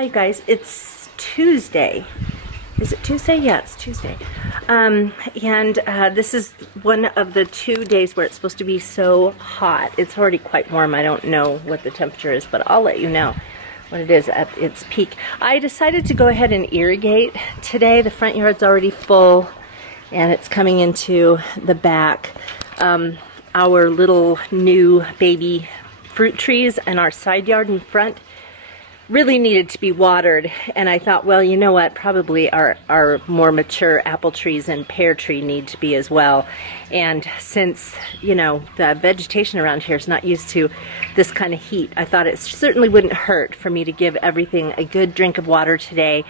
Hi guys, it's Tuesday. Is it Tuesday? Yeah, it's Tuesday. This is one of the 2 days where it's supposed to be so hot. It's already quite warm. I don't know what the temperature is, but I'll let you know what it is at its peak. I decided to go ahead and irrigate today. The front yard's already full and it's coming into the back. Our little new baby fruit trees and our side yard in front really needed to be watered, and I thought, well, you know what, probably our more mature apple trees and pear tree need to be as well. And since, you know, the vegetation around here is not used to this kind of heat, I thought it certainly wouldn't hurt for me to give everything a good drink of water today.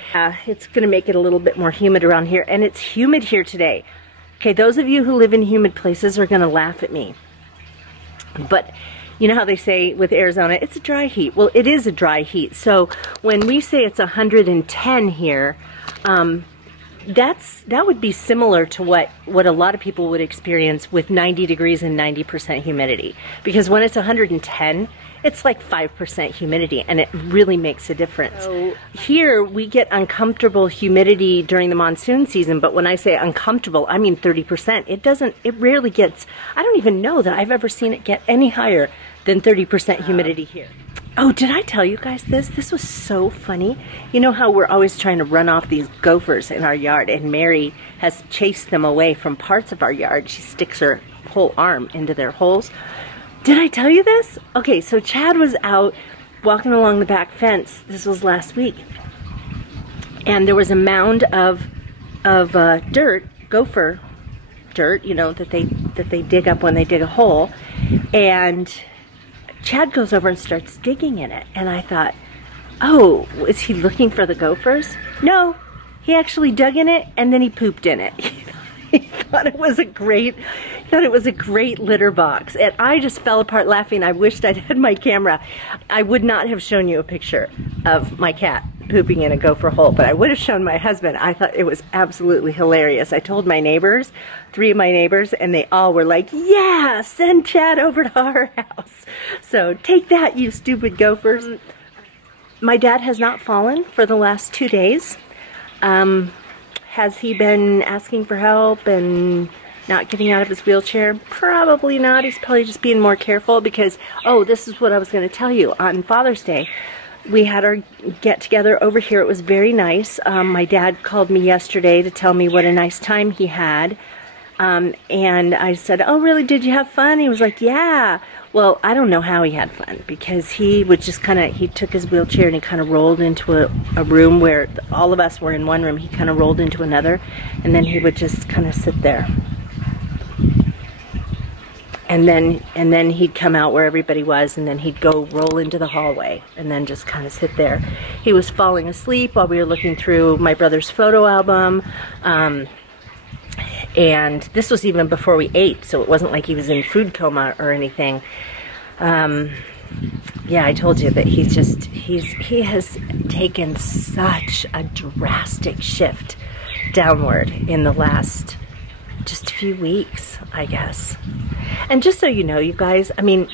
It's gonna make it a little bit more humid around here, and it's humid here today. Okay, those of you who live in humid places are gonna laugh at me, but you know how they say with Arizona, it's a dry heat. Well, it is a dry heat. So when we say it's 110 here, that would be similar to what a lot of people would experience with 90 degrees and 90% humidity. Because when it's 110, it's like 5% humidity, and it really makes a difference. So here we get uncomfortable humidity during the monsoon season, but when I say uncomfortable, I mean 30%. It rarely gets, I don't even know that I've ever seen it get any higher than 30% humidity here. Oh, did I tell you guys this? This was so funny. You know how we're always trying to run off these gophers in our yard, and Mary has chased them away from parts of our yard. She sticks her whole arm into their holes. Did I tell you this? Okay, so Chad was out walking along the back fence. This was last week. And there was a mound of dirt, gopher dirt, you know, that they dig up when they dig a hole. And Chad goes over and starts digging in it. And I thought, oh, is he looking for the gophers? No, he actually dug in it and then he pooped in it. He thought it was a great litter box, and I just fell apart laughing. I wished I'd had my camera. I would not have shown you a picture of my cat pooping in a gopher hole, but I would have shown my husband. I thought it was absolutely hilarious. I told my neighbors, 3 of my neighbors, and they all were like, yeah, send Chad over to our house. So take that, you stupid gophers. My dad has not fallen for the last 2 days. Has he been asking for help and not getting out of his wheelchair? Probably not. He's probably just being more careful because, oh, this is what I was going to tell you. On Father's Day, we had our get-together over here. It was very nice. My dad called me yesterday to tell me what a nice time he had. And I said, oh, really, did you have fun? He was like, yeah. Well, I don't know how he had fun because he would just he took his wheelchair and he kind of rolled into a room where all of us were in one room. He kind of rolled into another, and then he would just kind of sit there. And then he'd come out where everybody was, and then he'd go roll into the hallway and then just kind of sit there. He was falling asleep while we were looking through my brother's photo album. And this was even before we ate, so it wasn't like he was in food coma or anything. Yeah, I told you that he has taken such a drastic shift downward in the last just few weeks, I guess. And just so you know, you guys, I mean,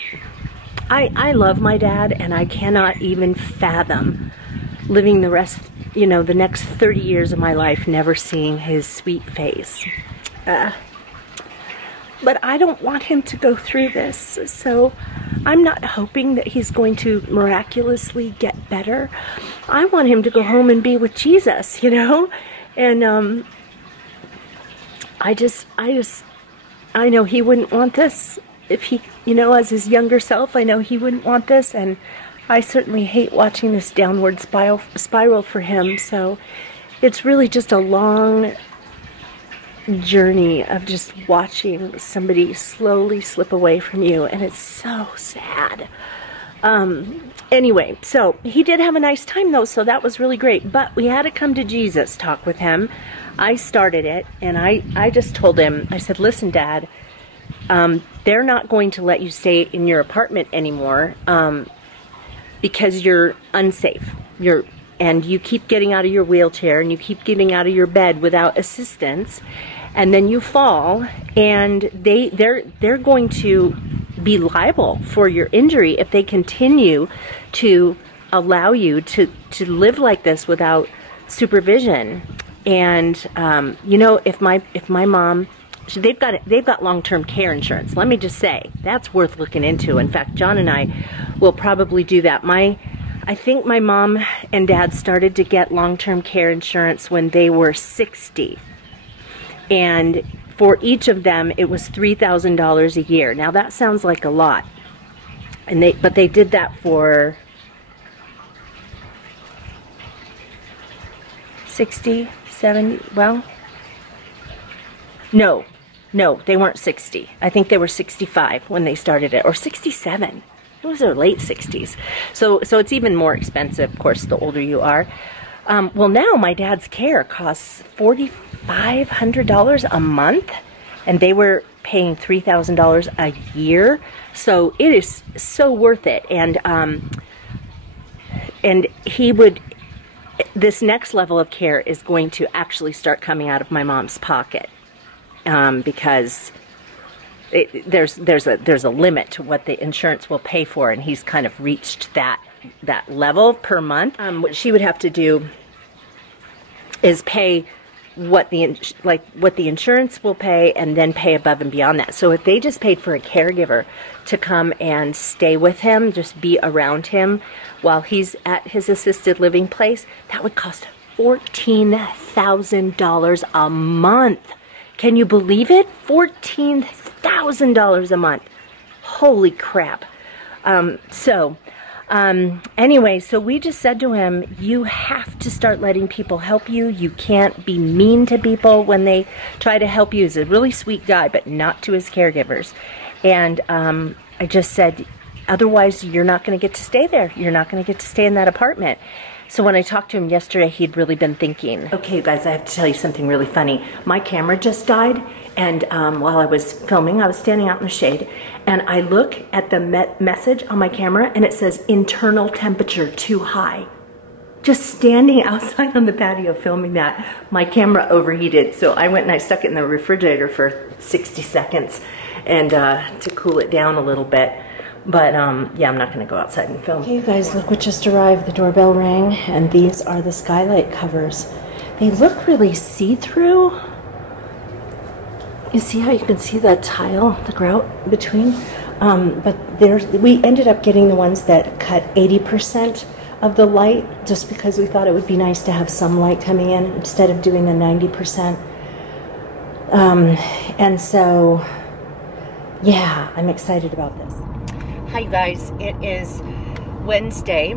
I love my dad, and I cannot even fathom living the rest, you know, the next 30 years of my life never seeing his sweet face. But I don't want him to go through this, so I'm not hoping that he's going to miraculously get better. I want him to go home and be with Jesus, you know? And I know he wouldn't want this. If he, you know, as his younger self, I know he wouldn't want this, and I certainly hate watching this downward spiral for him. So it's really just a long journey of just watching somebody slowly slip away from you, and it's so sad. Anyway, so he did have a nice time though, so that was really great. But we had to come to Jesus talk with him. I started it, and I just told him, I said, listen, Dad, they're not going to let you stay in your apartment anymore because you're unsafe. And you keep getting out of your wheelchair, and you keep getting out of your bed without assistance, and then you fall, and they're going to be liable for your injury if they continue to allow you to live like this without supervision. And you know, if my mom, they've got long-term care insurance. Let me just say, that's worth looking into. In fact, John and I will probably do that. I think my mom and dad started to get long-term care insurance when they were 60. And for each of them, it was $3,000 a year. Now that sounds like a lot. But they did that for 60, 70, well, no, they weren't 60. I think they were 65 when they started it, or 67. It was their late 60s. So it's even more expensive, of course, the older you are. Well, now my dad's care costs $4,500 a month, and they were paying $3,000 a year. So it is so worth it. And he would, this next level of care is going to actually start coming out of my mom's pocket, because there's a limit to what the insurance will pay for, and he's kind of reached that level per month. What she would have to do is pay what the insurance will pay, and then pay above and beyond that. So if they just paid for a caregiver to come and stay with him, just be around him while he's at his assisted living place, that would cost $14,000 a month. Can you believe it? $14,000 a month. Holy crap. Anyway, so we just said to him, you have to start letting people help you. You can't be mean to people when they try to help you. He's a really sweet guy, but not to his caregivers. And I just said, otherwise you're not going to get to stay there. You're not going to get to stay in that apartment. So when I talked to him yesterday, he'd really been thinking. Okay, guys, I have to tell you something really funny. My camera just died, and while I was filming, I was standing out in the shade, and I look at the message on my camera, and it says internal temperature too high. Just standing outside on the patio filming that, my camera overheated, so I went and I stuck it in the refrigerator for 60 seconds and to cool it down a little bit. But yeah, I'm not gonna go outside and film. Okay, you guys, look what just arrived. The doorbell rang, and these are the skylight covers. They look really see-through. You see how you can see the tile, the grout between? But we ended up getting the ones that cut 80% of the light, just because we thought it would be nice to have some light coming in instead of doing the 90%. And so, yeah, I'm excited about this. Hi guys, it is Wednesday.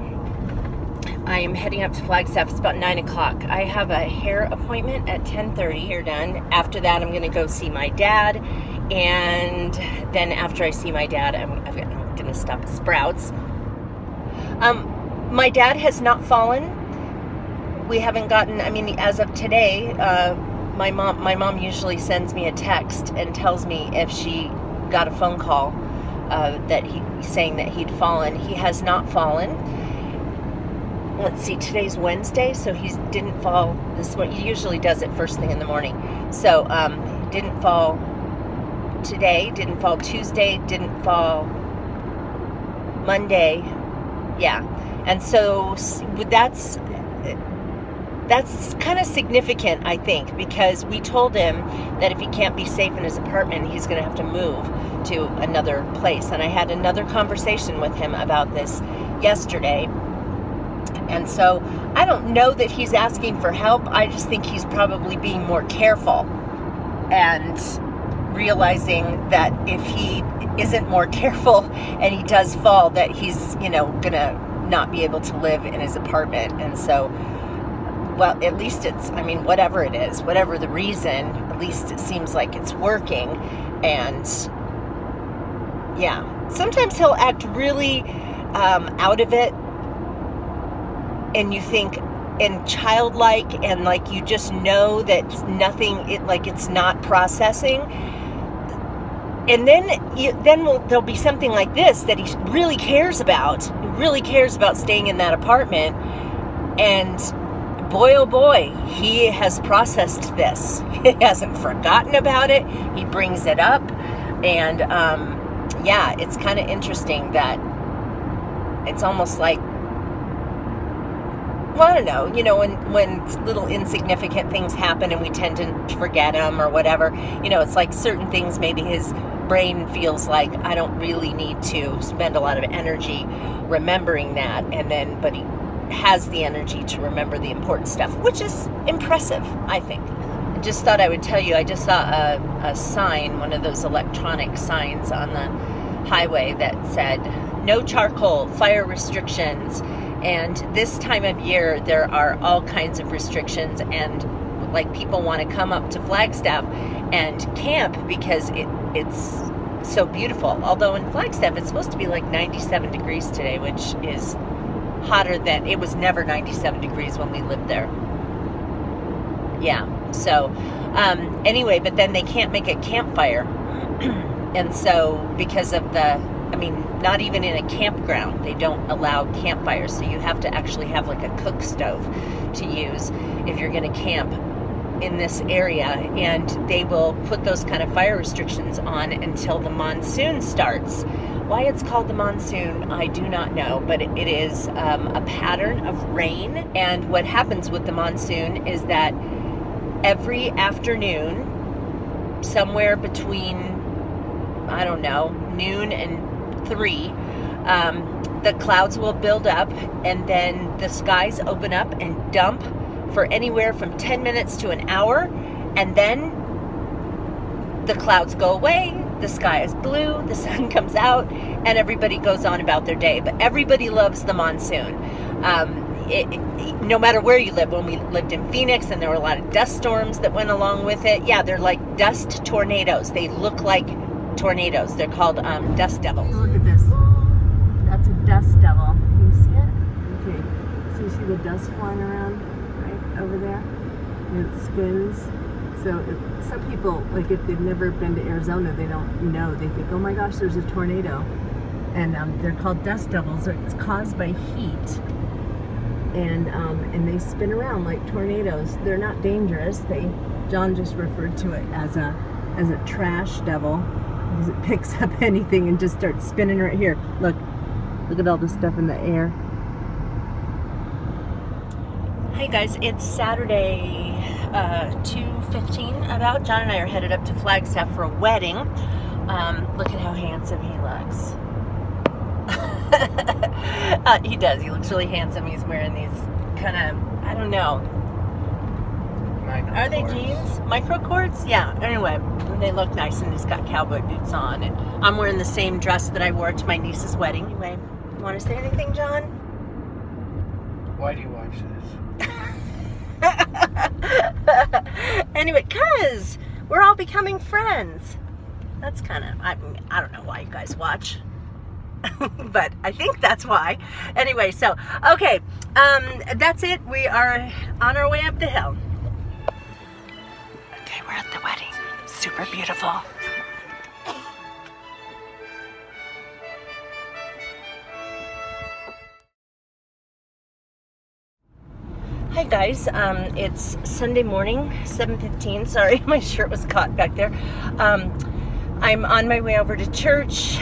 I am heading up to Flagstaff. It's about 9 o'clock. I have a hair appointment at 10:30. Hair done. After that, I'm going to go see my dad, and then after I see my dad, I'm going to stop at Sprouts. My dad has not fallen. We haven't gotten, I mean, as of today, my mom usually sends me a text and tells me if she got a phone call that saying that he'd fallen. He has not fallen. Let's see, today's Wednesday, so he didn't fall this morning. He usually does it first thing in the morning. So didn't fall today, didn't fall Tuesday, didn't fall Monday. Yeah, and so that's kind of significant, I think, because we told him that if he can't be safe in his apartment, he's going to have to move to another place. And I had another conversation with him about this yesterday. And so I don't know that he's asking for help. I just think he's probably being more careful and realizing that if he isn't more careful and he does fall, that he's, you know, going to not be able to live in his apartment. And so, well, at least it's, I mean, whatever it is, whatever the reason, at least it seems like it's working. And yeah, sometimes he'll act really out of it, and you think, and childlike, and like you just know that nothing, like it's not processing. And then there'll be something like this that he really cares about. He really cares about staying in that apartment, and boy, oh boy, he has processed this. He hasn't forgotten about it. He brings it up. And yeah, it's kind of interesting that it's almost like well, I don't know, you know, when little insignificant things happen and we tend to forget them or whatever, you know, it's like certain things, maybe his brain feels like, I don't really need to spend a lot of energy remembering that, and then, but he has the energy to remember the important stuff, which is impressive, I think. I just thought I would tell you, I just saw a sign, one of those electronic signs on the highway that said, no charcoal, fire restrictions. And this time of year, there are all kinds of restrictions, and like people want to come up to Flagstaff and camp because it's so beautiful. Although in Flagstaff, it's supposed to be like 97 degrees today, which is hotter than, it was never 97 degrees when we lived there. Yeah, so anyway, but then they can't make a campfire. And so because of the, I mean, not even in a campground, they don't allow campfires. So you have to actually have like a cook stove to use if you're going to camp in this area. And they will put those kind of fire restrictions on until the monsoon starts. Why it's called the monsoon, I do not know, but it is a pattern of rain. And what happens with the monsoon is that every afternoon, somewhere between, I don't know, noon and 3, the clouds will build up, and then the skies open up and dump for anywhere from 10 minutes to an hour, and then the clouds go away, the sky is blue, the sun comes out, and everybody goes on about their day. But everybody loves the monsoon. No matter where you live. When we lived in Phoenix, and there were a lot of dust storms that went along with it. Yeah, they're like dust tornadoes. They look like tornadoes. They're called dust devils. Look at this. That's a dust devil. Can you see it? Okay. So you see the dust flying around right over there? And it spins. So some people, like if they've never been to Arizona, they don't know. They think, oh my gosh, there's a tornado. And they're called dust devils. It's caused by heat. And they spin around like tornadoes. They're not dangerous. John just referred to it as a trash devil, because it picks up anything and just starts spinning right here. Look at all this stuff in the air. Hey guys, it's Saturday, 2:15 about. John and I are headed up to Flagstaff for a wedding. Look at how handsome he looks. He does. He looks really handsome. He's wearing these kind of, I don't know. Are they jeans? Micro cords? Yeah. Anyway, they look nice, and he's got cowboy boots on. And I'm wearing the same dress that I wore to my niece's wedding. Anyway, you want to say anything, John? Why do you watch this? Anyway, because we're all becoming friends. That's kind of, I don't know why you guys watch. But I think that's why. Anyway, so, okay, that's it. We are on our way up the hill. Okay, we're at the wedding. Super beautiful. Hi guys, it's Sunday morning, 7:15. Sorry, my shirt was caught back there. I'm on my way over to church.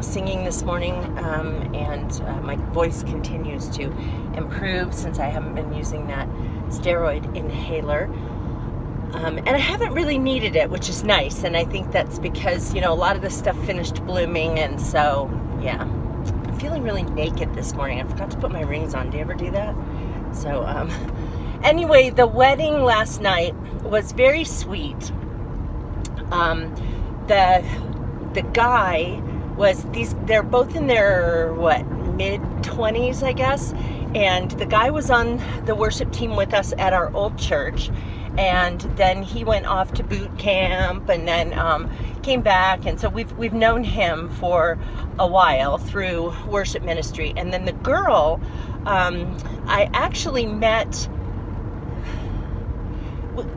Singing this morning, and my voice continues to improve since I haven't been using that steroid inhaler, and I haven't really needed it, which is nice. And I think that's because, you know, a lot of the stuff finished blooming, and so yeah, I'm feeling really naked this morning. I forgot to put my rings on. Do you ever do that? So anyway, the wedding last night was very sweet. The guy was, they're both in their, mid-20s, I guess, and the guy was on the worship team with us at our old church, and then he went off to boot camp, and then came back, and so we've known him for a while through worship ministry. And then the girl, I actually met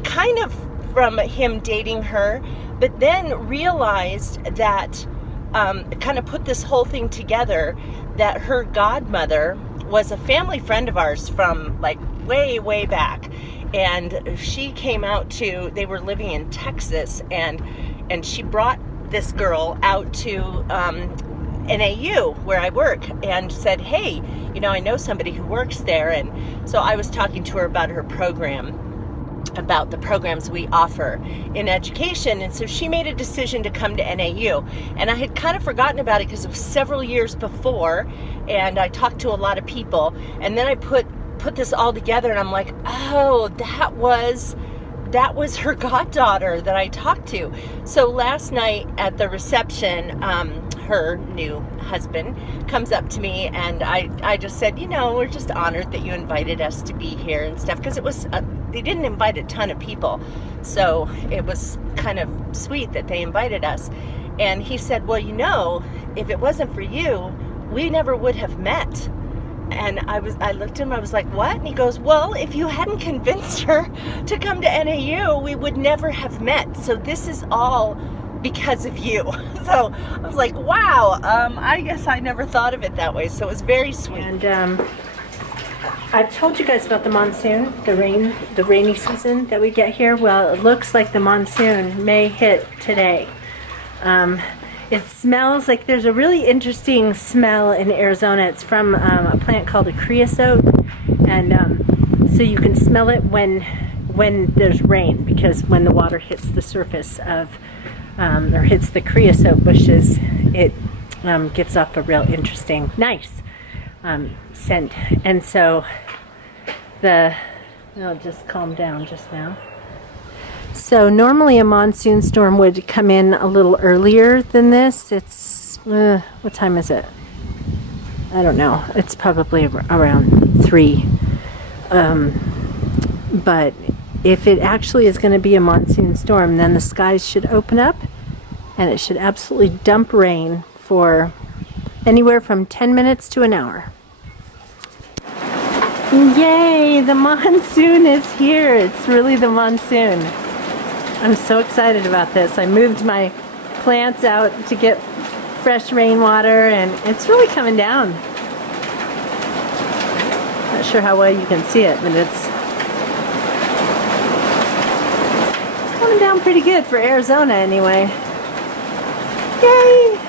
kind of from him dating her, but then realized that, kind of put this whole thing together, that her godmother was a family friend of ours from like way back, and she came out to, they were living in Texas, and she brought this girl out to NAU where I work and said, hey, you know, I know somebody who works there. And so I was talking to her about her program, about the programs we offer in education. And so she made a decision to come to NAU. And I had kind of forgotten about it because it was several years before, and I talked to a lot of people. And then I put this all together, and I'm like, oh, that was her goddaughter that I talked to. So last night at the reception, her new husband comes up to me, and I just said, you know, we're just honored that you invited us to be here and stuff, because it was they didn't invite a ton of people, so it was kind of sweet that they invited us. And he said, well, you know, if it wasn't for you, we never would have met. And I looked at him, I was like, what? And he goes, well, if you hadn't convinced her to come to NAU, we would never have met. So this is all because of you. So I was like, wow, I guess I never thought of it that way. So it was very sweet. And I've told you guys about the monsoon, the rainy season that we get here. Well, it looks like the monsoon may hit today. It smells like, there's a really interesting smell in Arizona. It's from a plant called a creosote, and so you can smell it when there's rain, because when the water hits the surface of or hits the creosote bushes, it gives off a real interesting, nice scent. And so I'll just calm down just now. So normally a monsoon storm would come in a little earlier than this. It's, what time is it? I don't know. It's probably around 3. But if it actually is going to be a monsoon storm, then the skies should open up and it should absolutely dump rain for anywhere from 10 minutes to an hour. Yay! The monsoon is here. It's really the monsoon. I'm so excited about this. I moved my plants out to get fresh rainwater, and it's really coming down. Not sure how well you can see it, but it's coming down pretty good for Arizona anyway. Yay!